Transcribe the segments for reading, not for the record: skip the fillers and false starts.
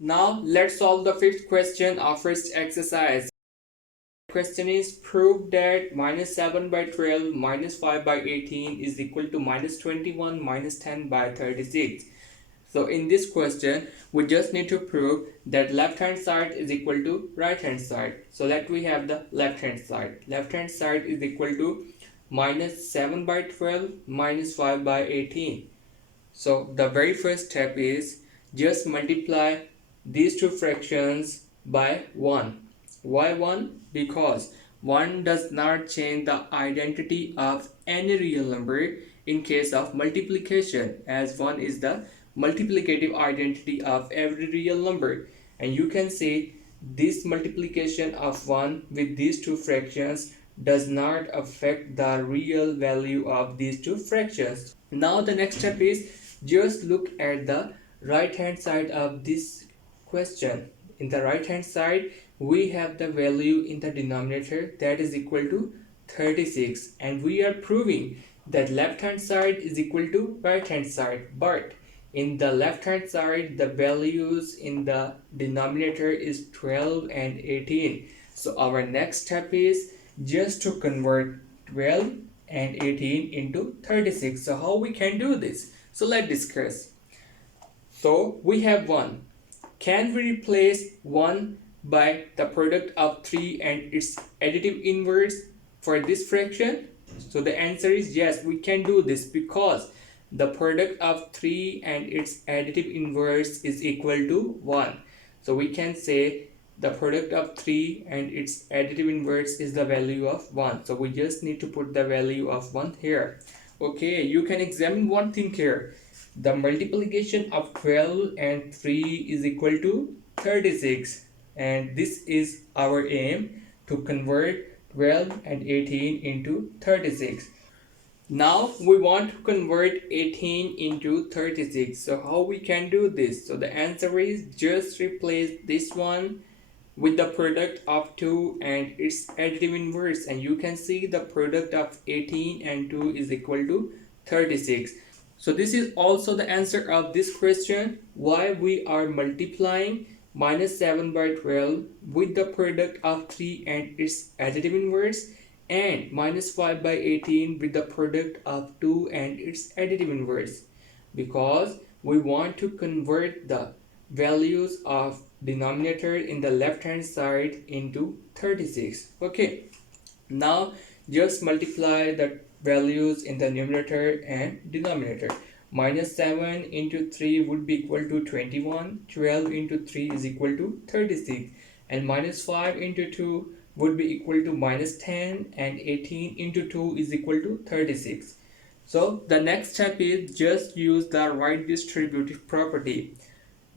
Now let's solve the fifth question of first exercise. Question is prove that minus 7 by 12 minus 5 by 18 is equal to minus 21 minus 10 by 36. So in this question we just need to prove that left hand side is equal to right hand side. So let we have the left hand side. Left hand side is equal to minus 7 by 12 minus 5 by 18. So the very first step is just multiply these two fractions by 1. Why 1? Because 1 does not change the identity of any real number in case of multiplication, as 1 is the multiplicative identity of every real number. And you can say this multiplication of 1 with these two fractions does not affect the real value of these two fractions. Now the next step is just look at the right hand side of this question. In the right hand side we have the value in the denominator that is equal to 36, and we are proving that left hand side is equal to right hand side, but in the left hand side the values in the denominator is 12 and 18. So our next step is just to convert 12 and 18 into 36. So how we can do this? So let's discuss. So we have 1. Can we replace 1 by the product of 3 and its additive inverse for this fraction? So the answer is yes, we can do this because the product of 3 and its additive inverse is equal to 1. So we can say the product of 3 and its additive inverse is the value of 1. So we just need to put the value of 1 here. Okay, you can examine one thing here. The multiplication of 12 and 3 is equal to 36, and this is our aim, to convert 12 and 18 into 36. Now we want to convert 18 into 36. So how we can do this? So the answer is just replace this one with the product of 2 and its additive inverse, and you can see the product of 18 and 2 is equal to 36. So this is also the answer of this question, why we are multiplying minus 7 by 12 with the product of 3 and its additive inverse, and minus 5 by 18 with the product of 2 and its additive inverse, because we want to convert the values of denominator in the left hand side into 36. Okay, now just multiply the values in the numerator and denominator. Minus 7 into 3 would be equal to 21, 12 into 3 is equal to 36, and minus 5 into 2 would be equal to minus 10, and 18 into 2 is equal to 36. So the next step is just use the right distributive property.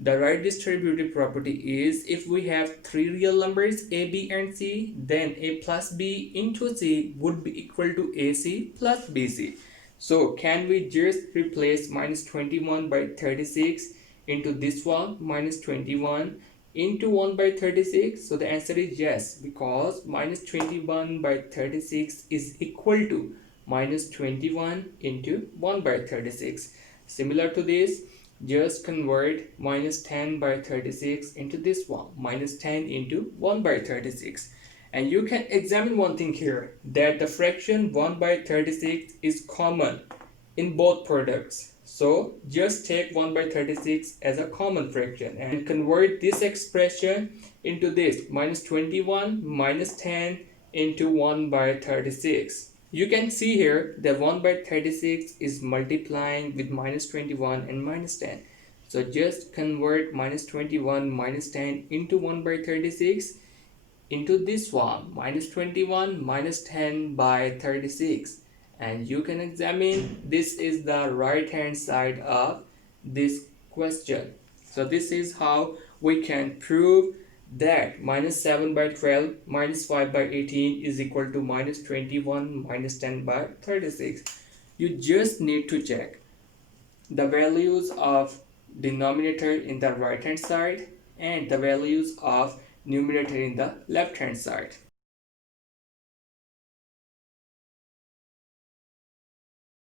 The right distributive property is, if we have three real numbers a, b and c, then a plus b into c would be equal to ac plus bc. So can we just replace minus 21 by 36 into this one, minus 21 into 1 by 36? So the answer is yes, because minus 21 by 36 is equal to minus 21 into 1 by 36. Similar to this, just convert minus 10 by 36 into this one, minus 10 into 1 by 36. And you can examine one thing here, that the fraction 1 by 36 is common in both products. So just take 1 by 36 as a common fraction and convert this expression into this, minus 21 minus 10 into 1 by 36. You can see here that 1 by 36 is multiplying with minus 21 and minus 10. So just convert minus 21 minus 10 into 1 by 36 into this one, minus 21 minus 10 by 36. And you can examine, this is the right hand side of this question. So this is how we can prove that minus 7 by 12 minus 5 by 18 is equal to minus 21 minus 10 by 36. You just need to check the values of denominator in the right hand side and the values of numerator in the left hand side.